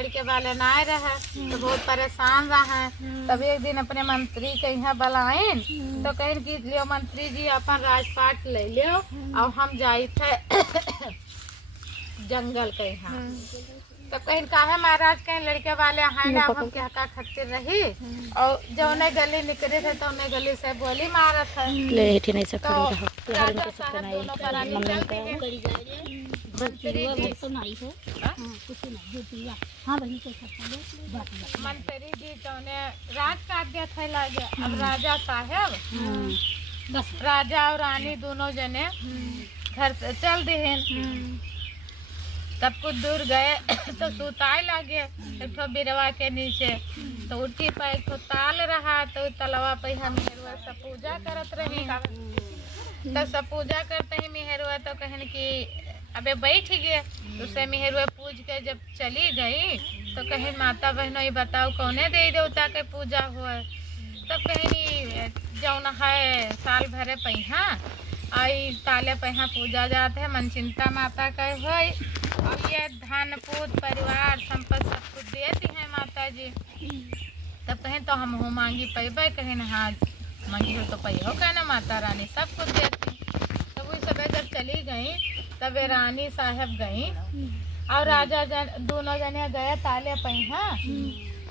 लड़के वाले ना आए रहे तो बहुत परेशान रहे। तब एक दिन अपने मंत्री के यहाँ बुलाए तो कहीं कि लियो मंत्री जी अपन राजपाट ले लियो और हम जाए थे जंगल के यहाँ। तो कहीं कहा महाराज कहीं लड़के वाले आए ना हम क्या खातिर रही और जो उन्हें गली निकले थे तो उन्हें गली से गोली मारा था। तो राजा साहब दोनों प्राणी चल दिए। मंत्री जी तो उन्हें राज काट्य थे लगे। अब राजा साहब राजा और रानी दोनों जने घर से चल दिए। तब कुछ दूर गए तो सुताए लगे एक ठो बिरवा के नीचे। तो उठी पर एक ठो ताल रहा तो तलवा पे हम मेहरुआ सब पूजा करत रही। तो सब पूजा करते ही मेहरुआ तो कहन कि अबे बैठ गए। उससे मेहरुआ पूज के जब चली गई तो कहीं माता बहनों ये बताओ कौने देवी देवता के पूजा हुआ। तब कहीं जौन है साल भरे पहिया आई ताले पहिया पूजा जाते है मनचिंता माता का है। और ये धन पूत परिवार संपत्ति सब कुछ देती है माता जी। तब कहें तो हम हो मांगी पैबे कहें हाँ मांगी हो तो पै हो कहना माता रानी सब कुछ देती। तब वो सब जब चली गई तब वे रानी साहब गई और राजा दोनों जने गए ताले पहिया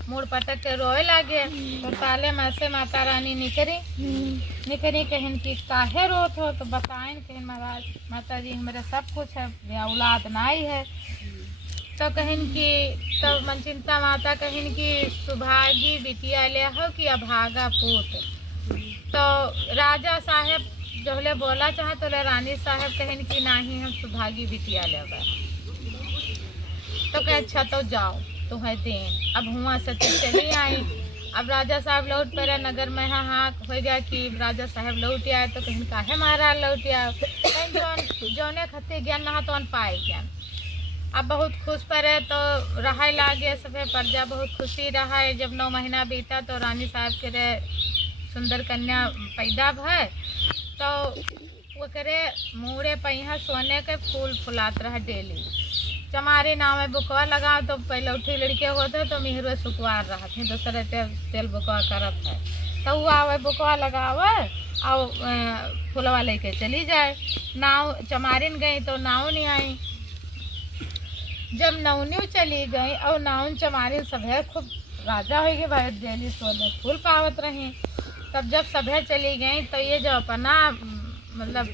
मुड़ पटक के रोए लगे। तो ताले में से माता रानी निकरी कहन की काहे रोत हो। तो बताएं कहन महाराज माता जी हमारे सब कुछ है औलाद नाई है। तो कहन की तो मनचिंता माता कहन की सुभागी बिटिया ले हो कि अभागा पूत। तो राजा साहब जो ले बोला चाहे तो ले रानी साहब कहन की नहीं हम सुभागी बिटिया ले। तो कह अच्छा तो जाओ तो है दिन। अब हुआ से चली आई। अब राजा साहब लौट पड़े नगर में हाँ हो गया कि राजा साहब लौट आए। तो कहीं काहे महाराज लौट आए कहीं जौने खते ज्ञान नहा तो पाए ज्ञान। अब बहुत खुश पड़े तो रहा लागे सभी प्रजा बहुत खुशी रहा। जब 9 महीना बीता तो रानी साहब के सुंदर कन्या पैदा भय। तो वो करे मुड़े पहिया सोने के फूल फुलात रहा डेली। चमारी नाव में बुकवा लगा तो पहले उठी लड़के होते तो मिहरुआ सुखवार रहा थे दूसरे तेल बुकवा करत है। तो वो आवे बुकवा लगावे और फुलवा लेके चली जाए। नाव चमारिन गई तो नाव नहीं आई। जब नवनी चली गई और नाव चमारिन सभे खूब राजा हो गए भाई डेली सोने फूल पावत रही। तब जब सभे चली गई तो ये जो अपना मतलब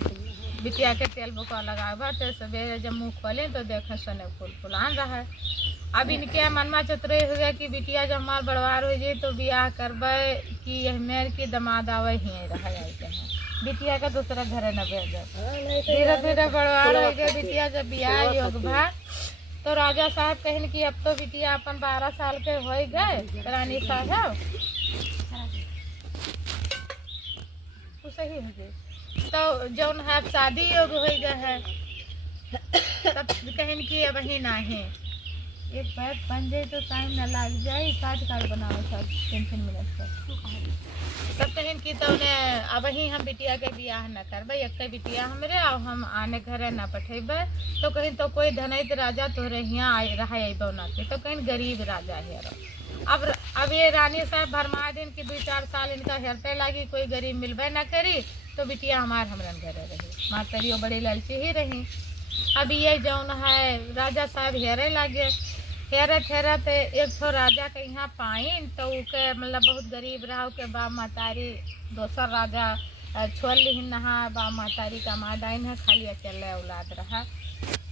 बिटिया के तेल बुकवा लगावा तो सवेरे जब मुँह खोले तो देखे सोने फूल फुलान रहा है। अब इनके मन में चतुरे हो गया कि बिटिया जब हमार बड़वार हो जाए तो ब्याह करबे कि यह मेर की दमाद आवे ही रहा जाते हैं बिटिया का दूसरा घर न भेजे। धीरे धीरे बड़वार हो गया बिटिया जब ब्याह योग भा। तो राजा साहब कहन कि अब तो बिटिया अपन 12 साल के हो गए। रानी साहब सही हो गई तो जौन है शादी योग हो गया है। तब कहन की अब ही नहीं एक बैग बन जाए तो टाइम न लग जाए कार्ड बनाओ सब 3 मिनट तक। तब कहन की तो उन्हें अब ही हम बिटिया के बियाह न करबे एक बिटिया हमरे और हम आने घरे न पठेबे। तो कहीं तो कोई धनित राजा तोरे यहाँ रहा ना तो कहीं गरीब राजा है। अब ये रानी साहब भरमा दिन की 2-4 साल इनका हेरते लगी कोई गरीब मिलबे न करी। तो बिटिया हमार हमरन घरे रही मातरियों बड़ी लालची ही रही। अब ये जौन है राजा साहब हेरे लगे हेरे तो एक ठो राजा के यहाँ पाइन तो उके मतलब बहुत गरीब रहा के बाप मातारी दोसर राजा छोड़ ली नहा बाप मातारी का माँ डाइन है खाली अकेले औलाद रहा।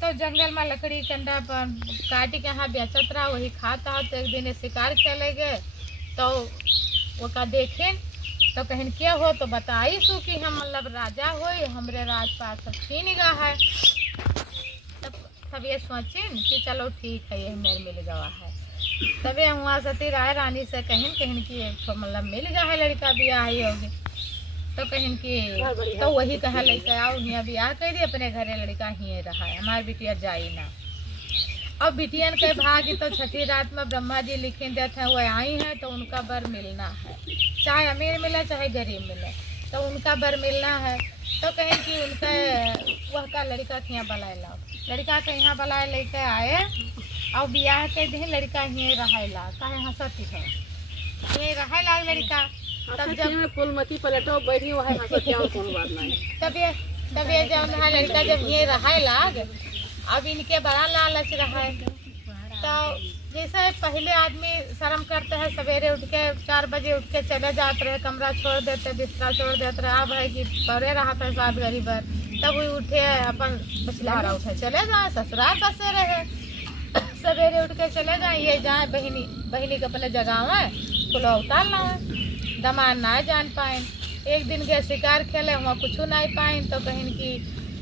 तो जंगल में लकड़ी कंडा पर काटी के यहाँ बेचत रहा वही खाता। तो एक दिन शिकार चले गए तो वो का देखे तो कहीं क्या हो तो बताई सु कि हम मतलब राजा हो हमरे राजपाट सब छीन गया है। तब ये सोचिन कि चलो ठीक है ये मेरे मिल गया है। तबे हुआ सती राय रानी से कहीं की तो मतलब मिल गया है लड़का ब्याह ही होगी। तो कहीं की तो वही कहा लेके आओ यहाँ ब्याह कर दी अपने घरे लड़का ही रहा है हमारी बिटिया जाई ना। अब बिटियन के भाग्य तो छठी रात में ब्रह्मा जी लिखे देते हैं वो आई हैं तो उनका बर मिलना है चाहे अमीर मिले चाहे गरीब मिले तो उनका बर मिलना है। तो कहें कि उनका वह का लड़का के यहाँ बुलाए लाओ लड़का के यहाँ बुलाए लेके आए। और बियाह के दिन लड़का ही रहेला काहे हंसती है ये रहेला लड़का तब जब फूलमती पलटो बैठी वहाँ हंसत और कौन बात नहीं तब ये जब लड़का जब ये रहेला अब इनके बड़ा लालच रहा है तो जैसे पहले आदमी शर्म करते हैं सवेरे उठ के 4 बजे उठ के चले जाते रहे कमरा छोड़ देते बिस्तरा छोड़ देते रहे अब है कि परे रहा था सात गरीब तब वो उठे अपन बसलारा उठे चले जाए ससुराल बसे रहे सवेरे उठ के चले जाए ये जाए बहनी के अपने जगह में खुला उतार लाए दमाद ना जान पाए एक दिन के शिकार खेले वहाँ कुछ नहीं पाए तो कहीं की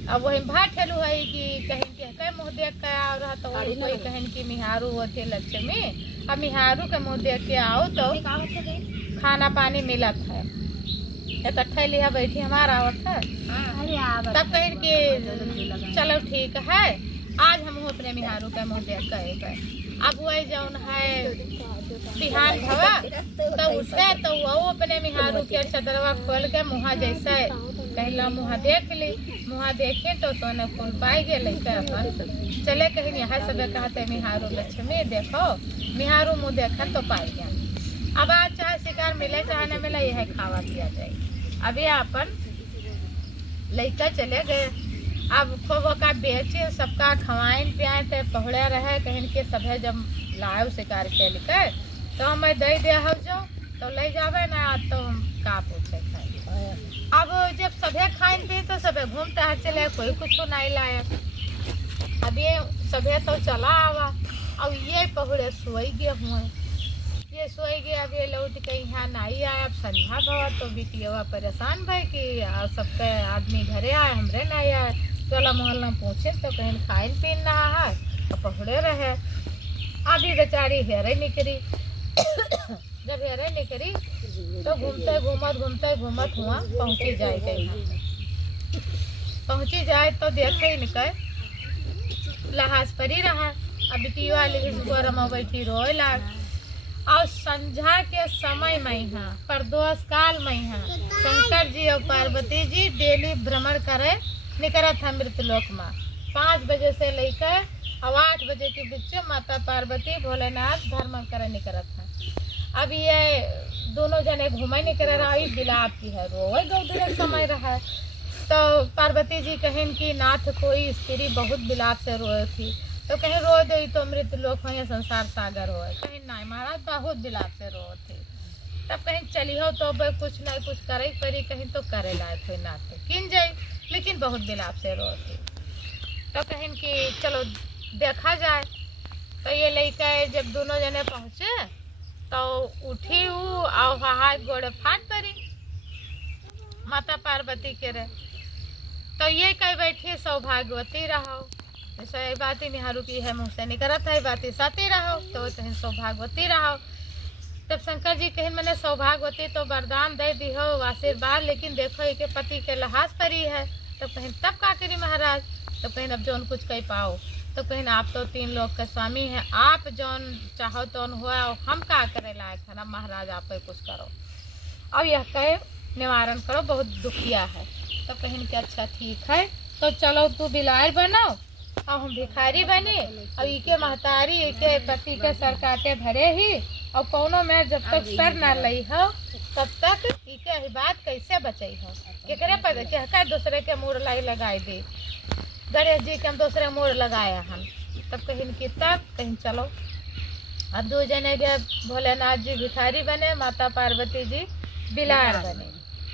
अब वही भाट ठेलू है कि कहीं के कई मुँह देख के आओ रहा तो वही कोई कहीं की मिहारू होते लक्ष्मी अब मिहारू के मुँह देख के आओ तो खाना पानी मिलत है इकट्ठे लिया बैठी हमारा आवत है तब कहीं की चलो ठीक है आज हम अपने मिहारू के मुँह देख के अब वही जौन है बिहान भवा तो उठे तो वो अपने मिहारू के चदरवा खोल के मुँह जैसे कहला मुँह देख ली मुँह देखे तो सोने फूल पाई गए अपन चले कहीं यहाँ सब कहते मिहारू लक्ष्मी देखो मिहारू मुँह देखा तो पाई गया अब आज चाहे शिकार मिले चाहे न मिले यह खावा दिया जाए अभी अपन लड़का चले गए अब खोबो का बेचे सबका खवाइन पियाए थे पहुड़े रहे कहीं के सभे जब लाए शिकार खेल के तो हम दे दे हो जो तो ले जावे ना तो हम का पूछे खाए अब जब सभे खाइन पी तो सभे घूमते हैं चले कोई कुछ नहीं लाए अब ये सभे तो चला आवा अब ये पहुड़े सोई गए हुए ये सोई गए अब ये लौट के यहाँ नहीं आया अब संध्या भवा तो बिटिया परेशान भाई कि सबके आदमी घरे आए हमरे नहीं आए चला मोहल्ला पूछे तो कहीं खाइन पीन रहा है तो पहुड़े रहे अभी बेचारी हेरे निकली जब हेरे निकली तो घूमते घूमत हुआ पहुँची जाए कहीं पहुँची जाए तो देखे निकल लहास परी रहा अब बिटिया रमा बैठी रोए लाग और संध्या के समय में यहाँ प्रदोष काल में यहाँ शंकर जी और पार्वती जी डेली भ्रमण करे निकलत है मृतलोक में 5 बजे से लेकर अब 8 बजे के बीच माता पार्वती भोलेनाथ भ्रमण करे निकलत है अब ये दोनों जने घूमे निकल रहा बिलाप की है रोए गौधरे समय रहा तो पार्वती जी कहें कि नाथ कोई स्त्री बहुत बिलाप से रोए थी तो कहीं रो दे तो मृत लोक हो संसार सागर हो कहीं नहीं महाराज बहुत बिलाप से रो थे तब कहीं चली हो तो कुछ नहीं कुछ करे परी कहीं तो करे लायक हुई ना तो किन जाए लेकिन बहुत बिलाप से रो थे तो कहीं कि चलो देखा जाए तो ये लेकर जब दोनों जने पहुँचे तो उठी हूँ और हाथ गोड़े फाट पड़ी माता पार्वती के रे तो ये कह बैठी सौभाग्यवती रहो जैसे बात निहारू की है मुँह से निकलत है बात साथी रहो तो कहीं सौभाग्यवती रहो तब शंकर जी कहीं मैंने सौभाग्यवती तो वरदान दे दी हो आशीर्वाद लेकिन देखो के पति के लिहाज परी है तो कहीं तब का करी महाराज तो कहीं अब जौन कुछ कह पाओ तो कहीं आप तो 3 लोग के स्वामी हैं आप जौन चाहो तो हुआ हम का करे लायक है ना महाराज आप कुछ करो अब यह कहे निवारण करो बहुत दुखिया है तो कहीं के अच्छा ठीक है तो चलो तू बिलार बनाओ और हम भिखारी बने और इके महतारी इके पति के सर काटे भरे ही और कोनो में जब तक सर ना लई हो तब तक इके ही बात कैसे बचई हो केकरे पर क्या दूसरे के मुँह लाई लगाई दी गणेश जी के हम दूसरे मोड़ लगाया हम तब कहीं की तब कहीं चलो अब 2 जने गए भोलेनाथ जी भिखारी बने माता पार्वती जी बिलार बने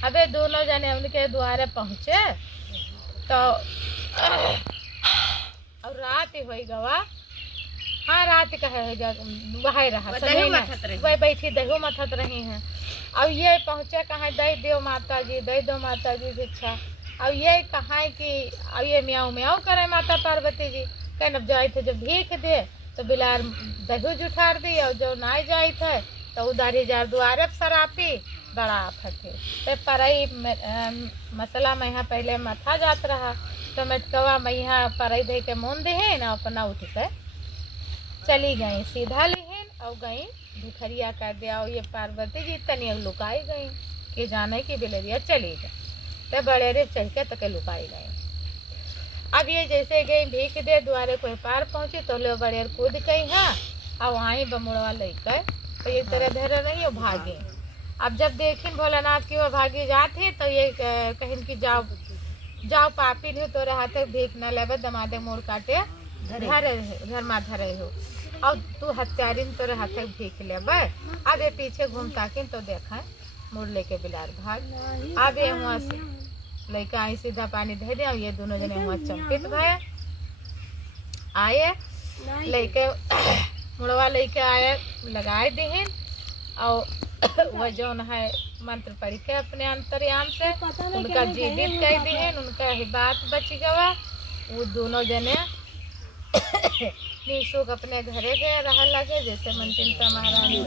अबे दोनों जने उनके द्वारे पहुँचे तो और रात ही हुई गवा हाँ रात का है वही रहा वही बैठी दहू मथत रही हैं अब ये पहुँचे कहाँ दे दो माता जी भिक्षा अब ये कहा कि अब ये म्याऊ म्याऊ करे माता पार्वती जी कहीं अब जाए थे जब भीख दे तो बिलार दहू जुठार दी और जो ना जाए थे तो उधारी जार द्वारे सरापी बड़ा आफत है तो परई मसला में यहाँ पहले मथा जात रहा तो मेटकवा में यहाँ परई दे के मुन दे ना अपना उठ के चली गई सीधा लिहिन और गई भिखरिया कर दिया और ये पार्वती जी तनी लुकाई गई कि जाने की बिलरिया चली गई तो बड़े रे चढ़ के तक लुकाई गई अब ये जैसे गई भीख दे द्वारे कोई पार पहुंची तो ले बड़े कूद गई है और वहीं बमुड़वा लेकर तो एक तरह धरे नहीं हो भागे। अब जब देखी भोलानाथ की वो भागी जाती तो ये कहिन की जाओ जाओ पापी नहीं तोरे हाथे भीख न लेबे दमादे मोड़ काटे घर में धरे हो और तू हत्यारिन तोरे हाथे भीख लेबे। अब ये पीछे घूमता किन तो देखा मुड़ लेके बिलार भाग। अब ये वहाँ से लड़का आई सीधा पानी धे दिया ये दोनों जने वहाँ चंपित भये आए लेके मुड़वा लेके आए लगाए दिहिन और वह जौन है मंत्र पढ़ के अपने अंतर्याम से उनका जीवित कर दिहिन उनका ही बात बच गवा। वो दोनों जने निशुक अपने घरे गए रह लगे जैसे मन चिंता महारानी